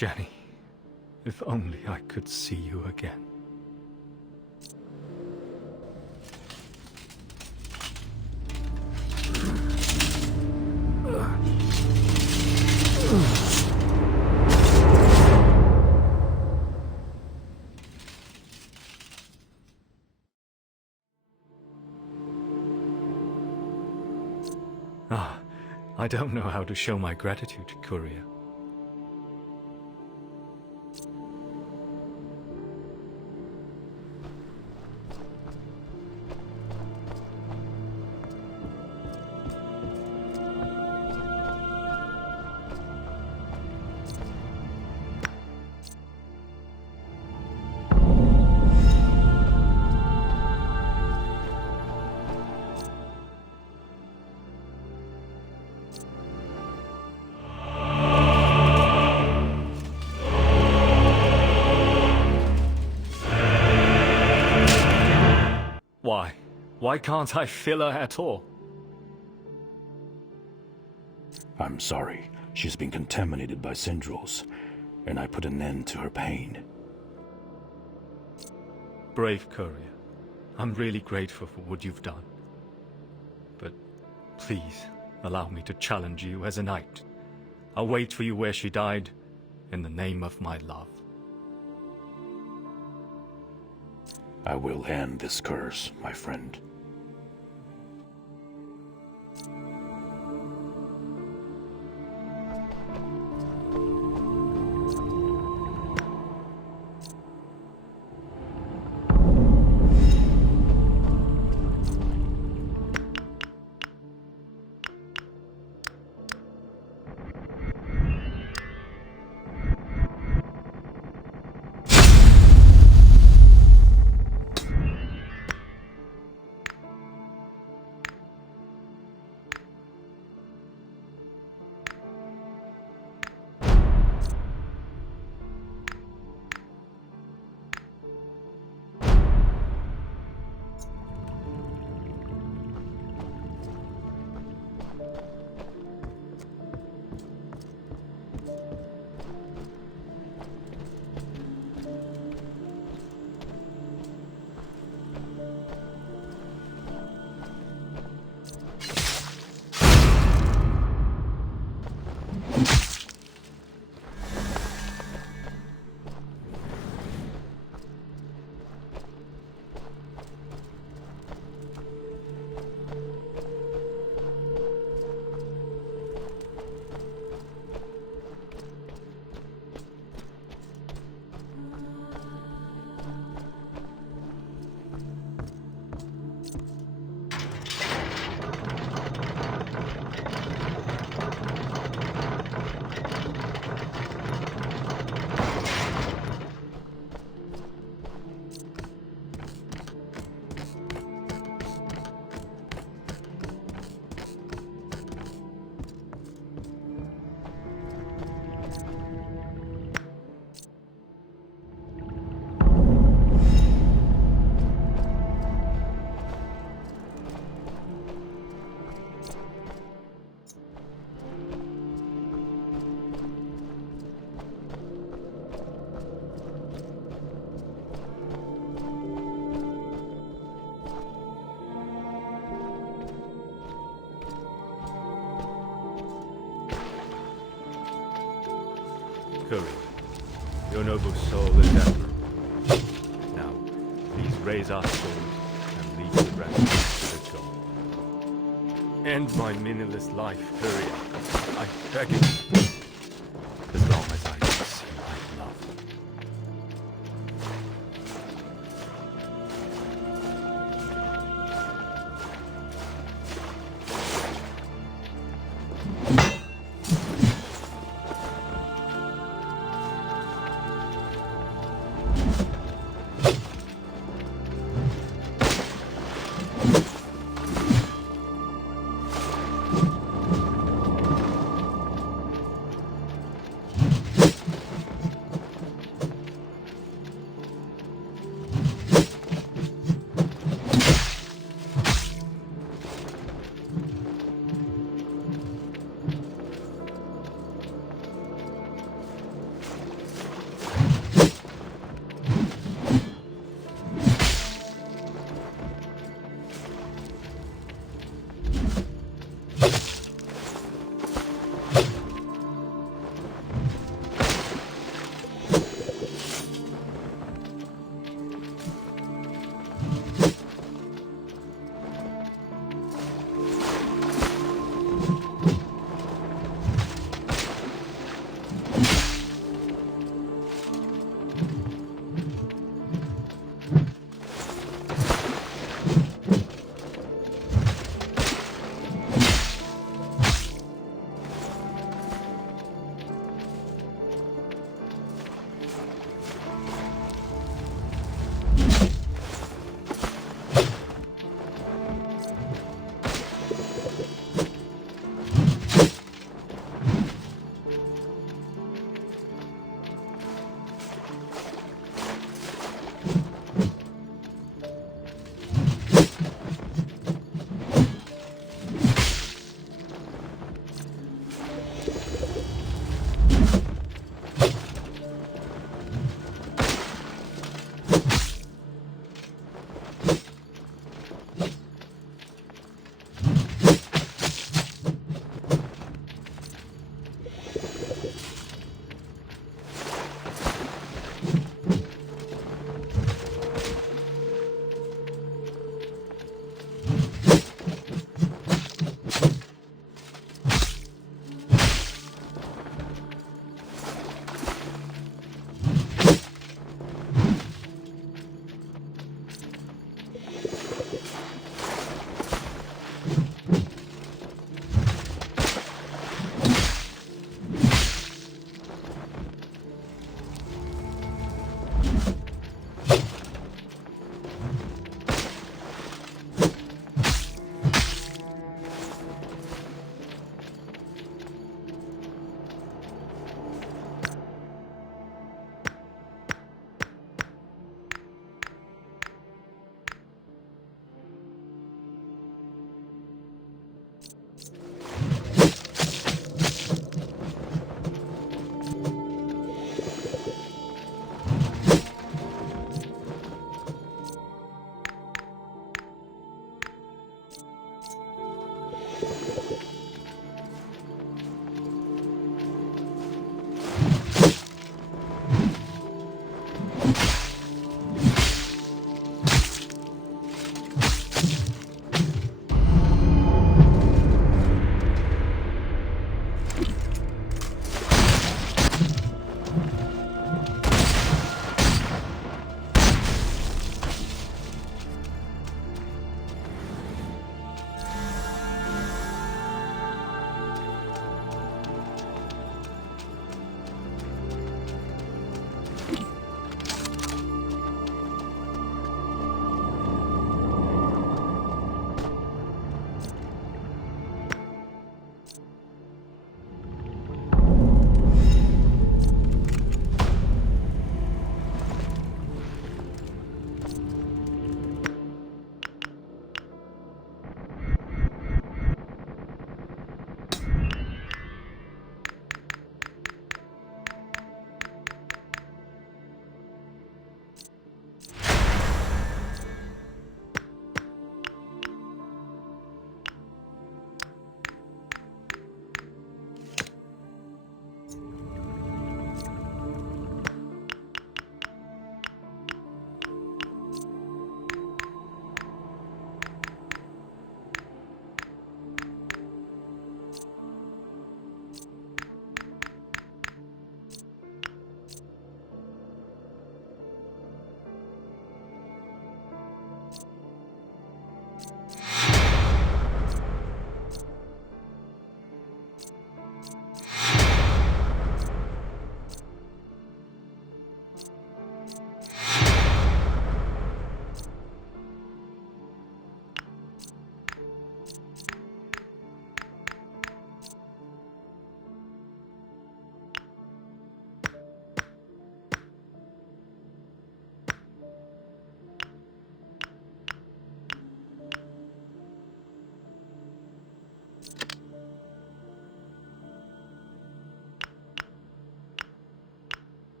Jenny, if only I could see you again. I don't know how to show my gratitude, Courier. Why can't I fill her at all? I'm sorry. She's been contaminated by Syndros, and I put an end to her pain. Brave Courier. I'm really grateful for what you've done. But please, allow me to challenge you as a knight. I'll wait for you where she died, in the name of my love. I will end this curse, my friend. Courier, your noble soul is emperor. Now, please raise our swords and lead the rest to the goal. End my meaningless life, Courier. I beg you. As long as I can see my love.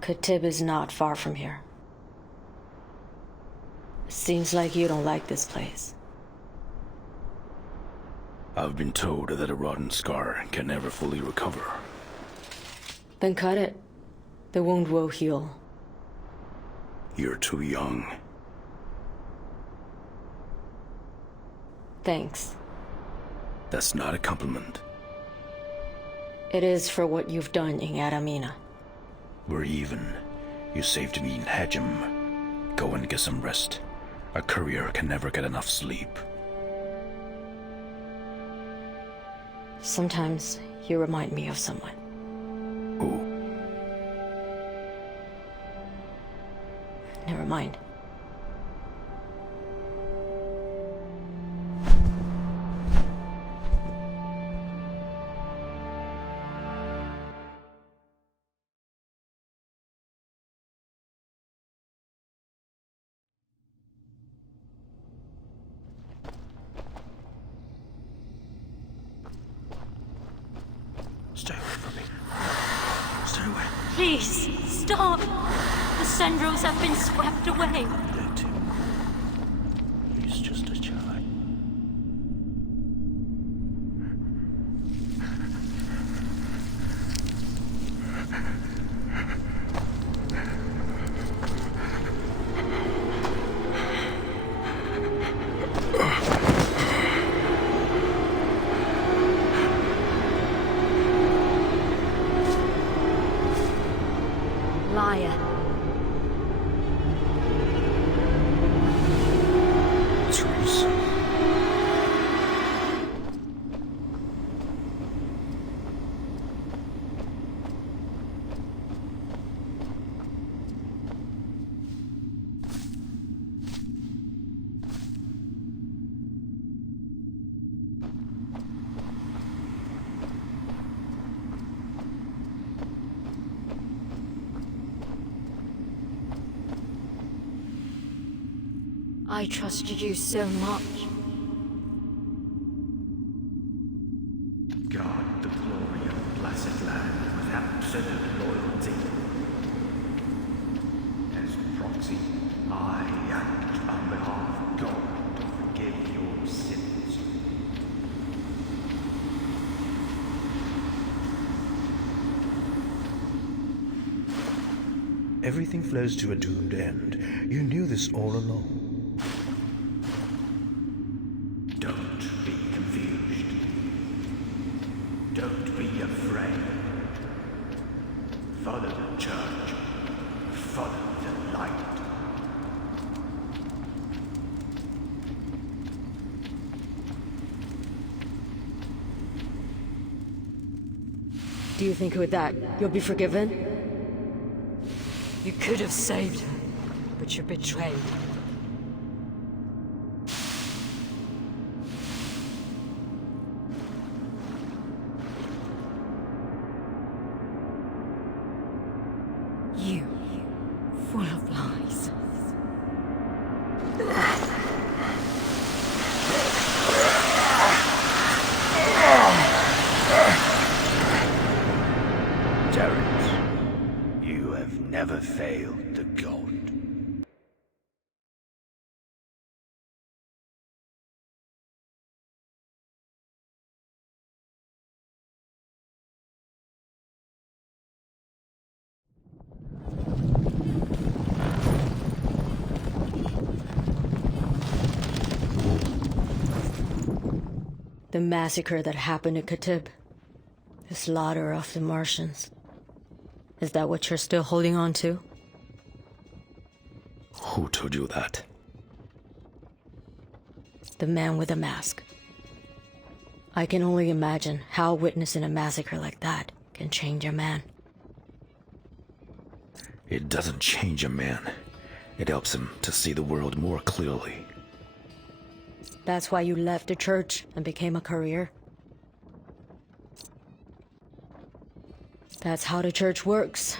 Khatib is not far from here. Seems like you don't like this place. I've been told that a rotten scar can never fully recover. Then cut it. The wound will heal. You're too young. Thanks. That's not a compliment. It is for what you've done in Adamina. We're even. You saved me in Hajim. Go and get some rest. A courier can never get enough sleep. Sometimes you remind me of someone. Who? Never mind. Stay away from me. Stay away. Please, stop! The Sendros have been swept away. Let him. He's just a child. Liar. Teresa. I trusted you so much. Guard the glory of blessed land with absolute loyalty. As proxy, I act on behalf of God to forgive your sins. Everything flows to a doomed end. You knew this all along. Don't be confused. Don't be afraid. Follow the church. Follow the light. Do you think with that, you'll be forgiven? You could have saved her, but you betrayed. You, full of lies. Terrence, you have never failed the god. The massacre that happened at Khatib. The slaughter of the Martians. Is that what you're still holding on to? Who told you that? The man with the mask. I can only imagine how witnessing a massacre like that can change a man. It doesn't change a man. It helps him to see the world more clearly. That's why you left the church and became a courier? That's how the church works.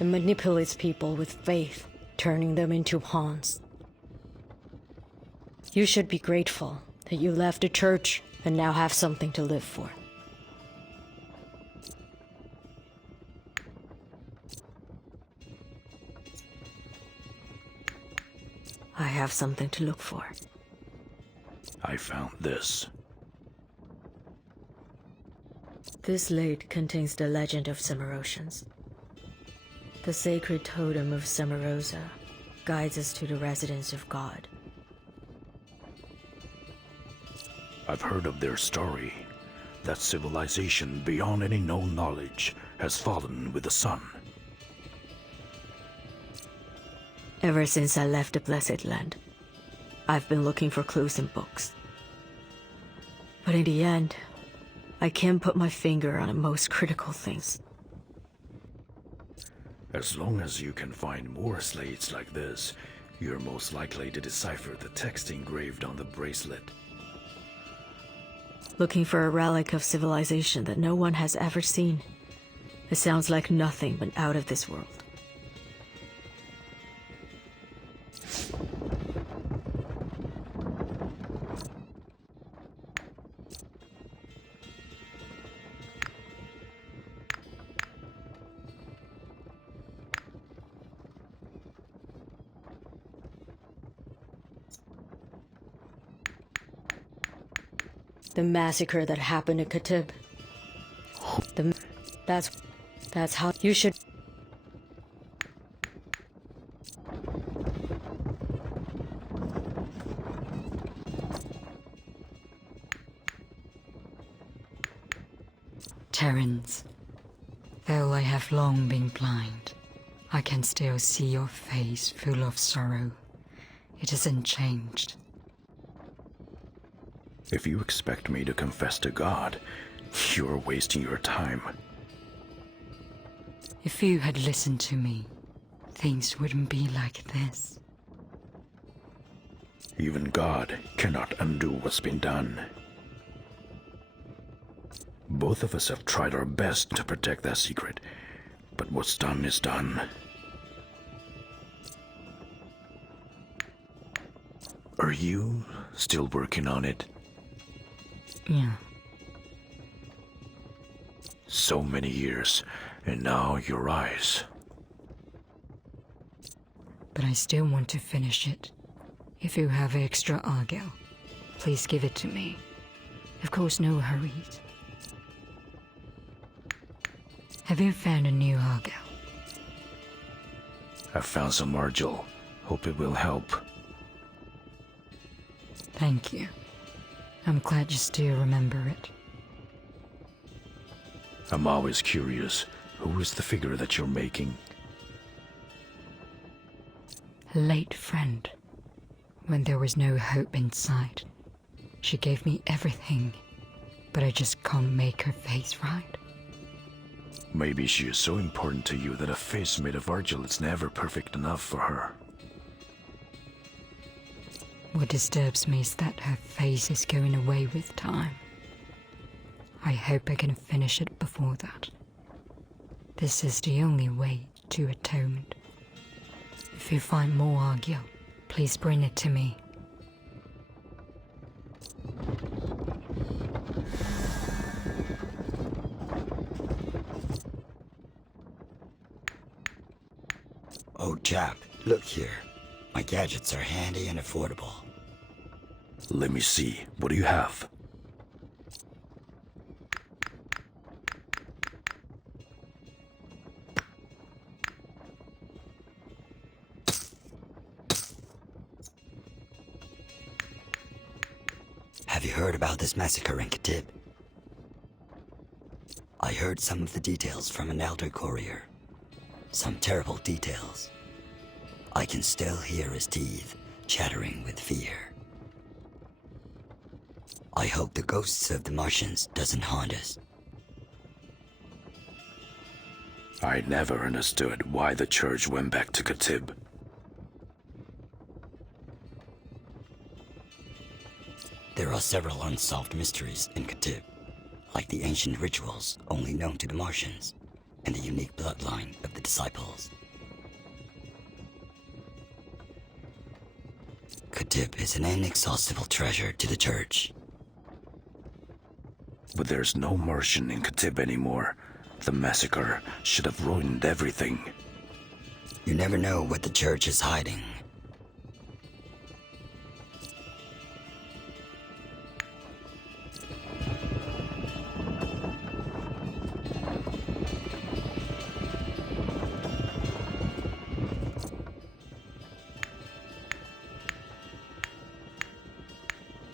It manipulates people with faith, turning them into pawns. You should be grateful that you left the church and now have something to live for. I have something to look for. I found this. This lid contains the legend of Cimarosians. The sacred totem of Cimarosa guides us to the residence of God. I've heard of their story. That civilization beyond any known knowledge has fallen with the sun. Ever since I left the Blessed Land, I've been looking for clues in books. But in the end, I can't put my finger on the most critical things. As long as you can find more slates like this, you're most likely to decipher the text engraved on the bracelet. Looking for a relic of civilization that no one has ever seen. It sounds like nothing but out of this world. The massacre that happened in Khatib. That's how you should. Terrence, though I have long been blind, I can still see your face full of sorrow. It hasn't changed. If you expect me to confess to God, you're wasting your time. If you had listened to me, things wouldn't be like this. Even God cannot undo what's been done. Both of us have tried our best to protect that secret, but what's done is done. Are you still working on it? Yeah. So many years, and now your eyes. But I still want to finish it. If you have extra argil, please give it to me. Of course, no hurries. Have you found a new argil? I've found some argil. Hope it will help. Thank you. I'm glad you still remember it. I'm always curious. Who is the figure that you're making? A late friend. When there was no hope in sight. She gave me everything, but I just can't make her face right. Maybe she is so important to you that a face made of argil is never perfect enough for her. What disturbs me is that her face is going away with time. I hope I can finish it before that. This is the only way to atonement. If you find more argil, please bring it to me. Oh, chap, look here. My gadgets are handy and affordable. Let me see. What do you have? Have you heard about this massacre in Khatib? I heard some of the details from an elder courier. Some terrible details. I can still hear his teeth chattering with fear. I hope the ghosts of the Martians doesn't haunt us. I never understood why the church went back to Khatib. There are several unsolved mysteries in Khatib, like the ancient rituals only known to the Martians. and the unique bloodline of the disciples. Khatib is an inexhaustible treasure to the church. But there's no Martian in Khatib anymore. The massacre should have ruined everything. You never know what the church is hiding.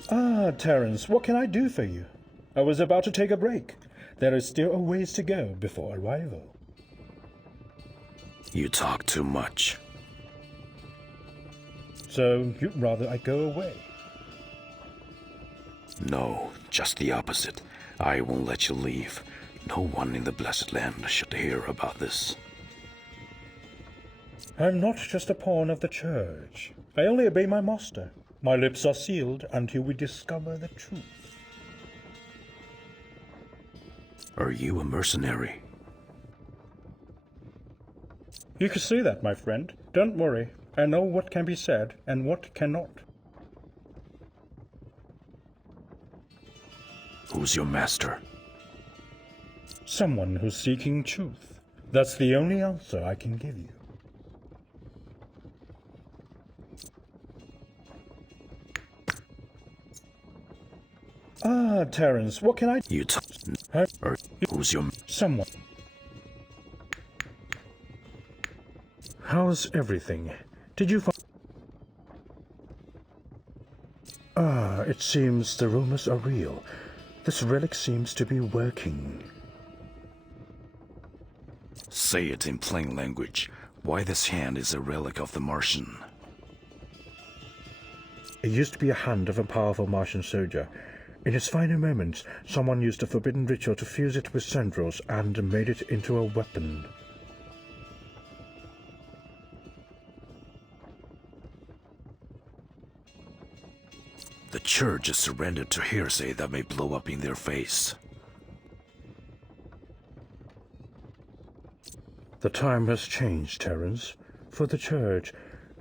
Ah, Terence, what can I do for you? I was about to take a break. There is still a ways to go before arrival. You talk too much. So, you'd rather I go away? No, just the opposite. I won't let you leave. No one in the Blessed Land should hear about this. I'm not just a pawn of the church. I only obey my master. My lips are sealed until we discover the truth. Are you a mercenary? You can say that, my friend. Don't worry. I know what can be said and what cannot. Who's your master? Someone who's seeking truth. That's the only answer I can give you. Ah, Terence, what can I... You talk. Huh? Or who's your... Someone. How's everything? Did you find... Ah, it seems the rumors are real. This relic seems to be working. Say it in plain language. Why this hand is a relic of the Martian? It used to be a hand of a powerful Martian soldier. In his final moments, someone used a forbidden ritual to fuse it with centrals and made it into a weapon. The church has surrendered to hearsay that may blow up in their face. The time has changed, Terence. For the church,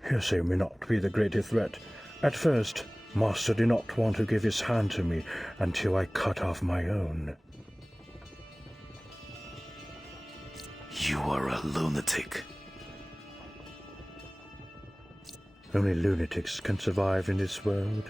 hearsay may not be the greatest threat. At first, Master did not want to give his hand to me until I cut off my own. You are a lunatic. Only lunatics can survive in this world.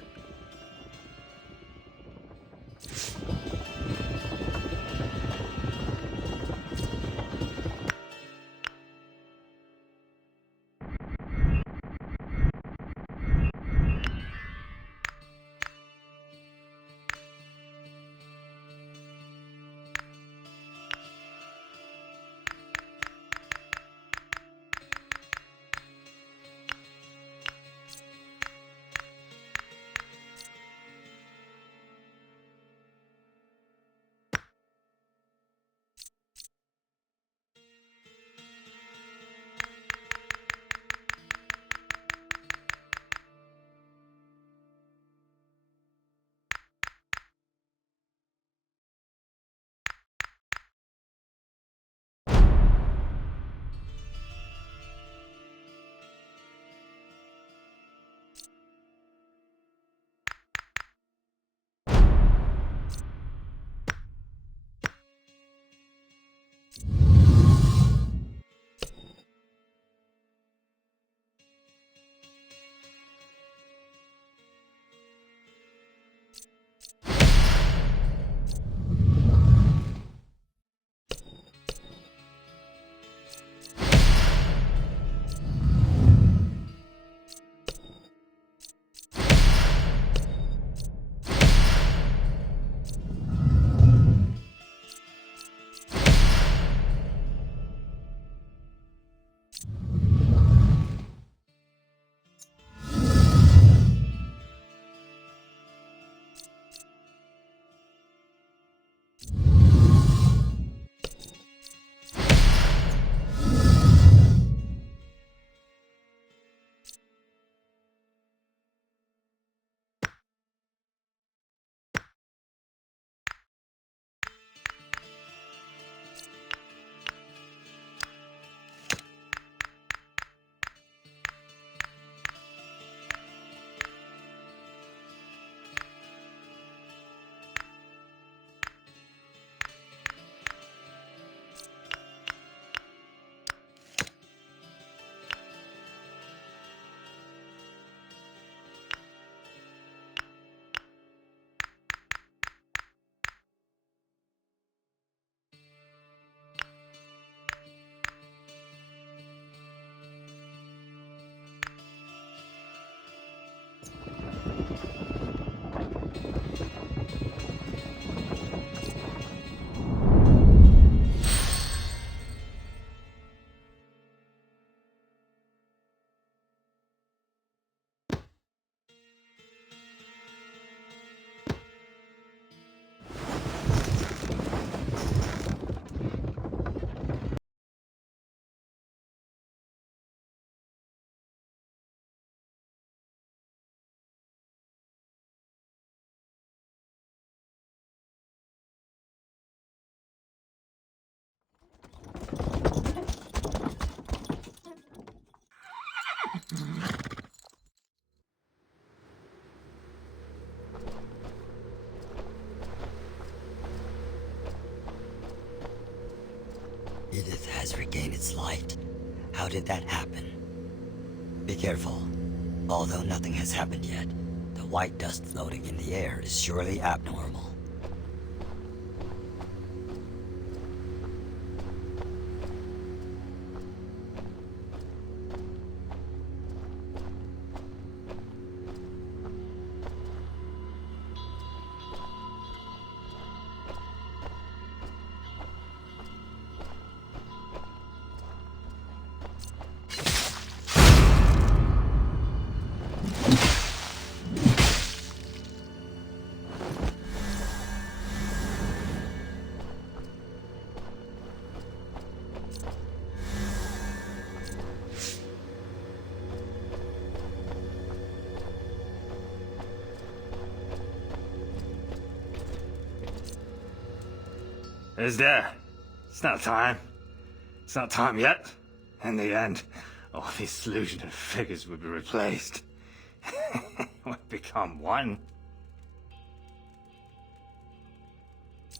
Edith has regained its light. How did that happen? Be careful. Although nothing has happened yet, the white dust floating in the air is surely abnormal. Is there? It's not time. It's not time yet. In the end, all these solution and figures will be replaced. We'll become one.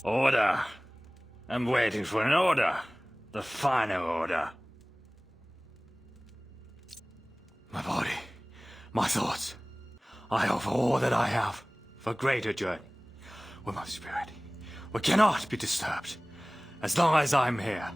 Order. I'm waiting for an order. The final order. My body. My thoughts. I offer all that I have for greater journey with my spirit. We cannot be disturbed as long as I'm here.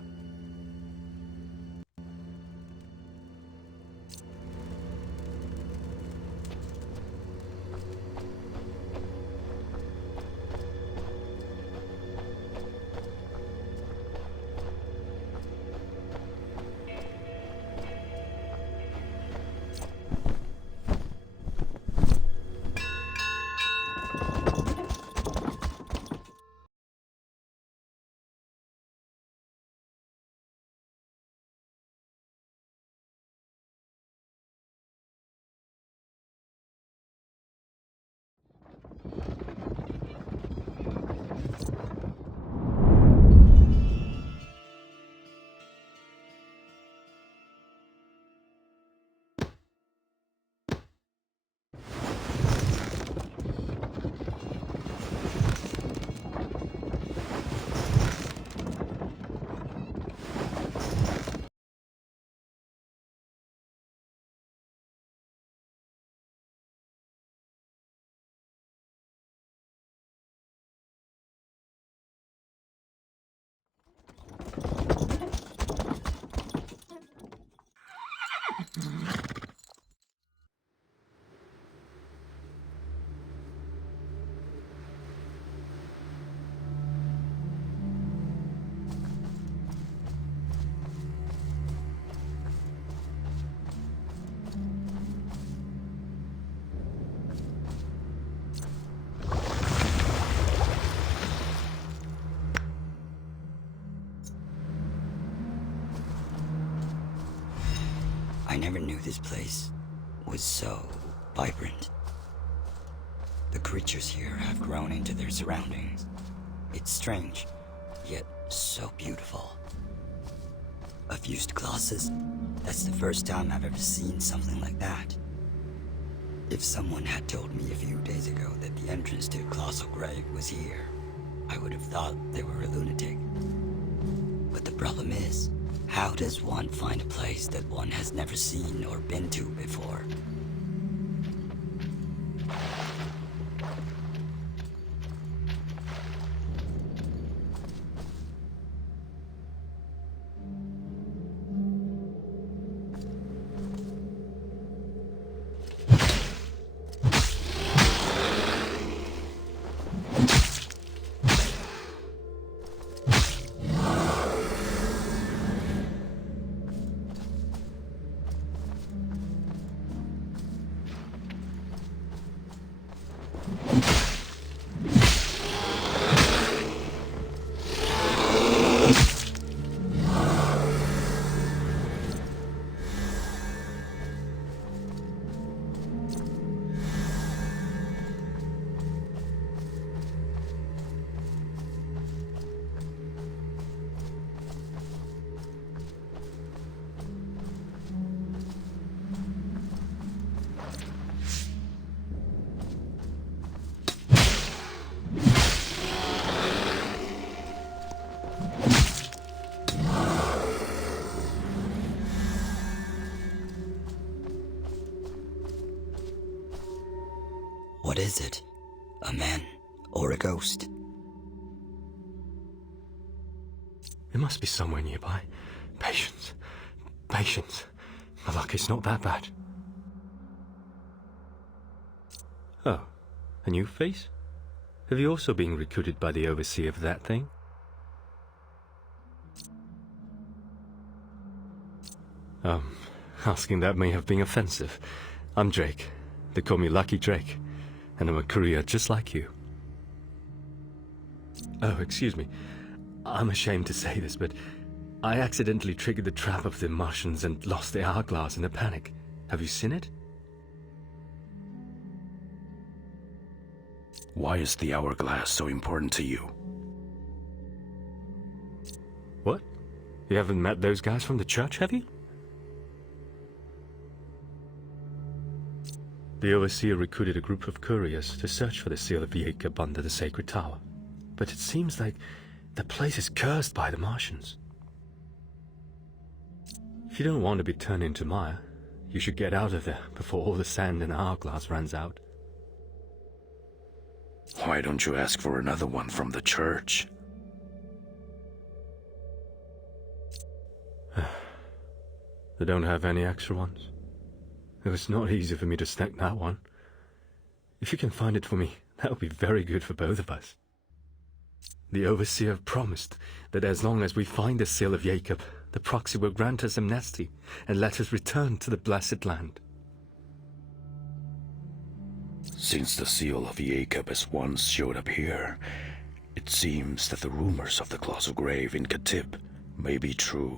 I never knew this place was so vibrant. The creatures here have grown into their surroundings. It's strange, yet so beautiful. A fused Colossus? That's the first time I've ever seen something like that. If someone had told me a few days ago that the entrance to Colossal Grave was here, I would have thought they were a lunatic. But the problem is, how does one find a place that one has never seen or been to before? What is it? A man or a ghost? It must be somewhere nearby. Patience. Patience. My luck is not that bad. Oh, a new face? Have you also been recruited by the overseer of that thing? Asking that may have been offensive. I'm Drake. They call me Lucky Drake, and I'm a courier just like you. Oh, excuse me. I'm ashamed to say this, but I accidentally triggered the trap of the Martians and lost the hourglass in a panic. Have you seen it? Why is the hourglass so important to you? What? You haven't met those guys from the church, have you? The Overseer recruited a group of couriers to search for the Seal of Jacob under the Sacred Tower. But it seems like the place is cursed by the Martians. If you don't want to be turned into mire, you should get out of there before all the sand in the hourglass runs out. Why don't you ask for another one from the church? They don't have any extra ones. It was not easy for me to snag that one. If you can find it for me, that would be very good for both of us. The Overseer promised that as long as we find the Seal of Jacob, the proxy will grant us amnesty and let us return to the Blessed Land. Since the Seal of Jacob has once showed up here, it seems that the rumors of the colossal grave in Katib may be true.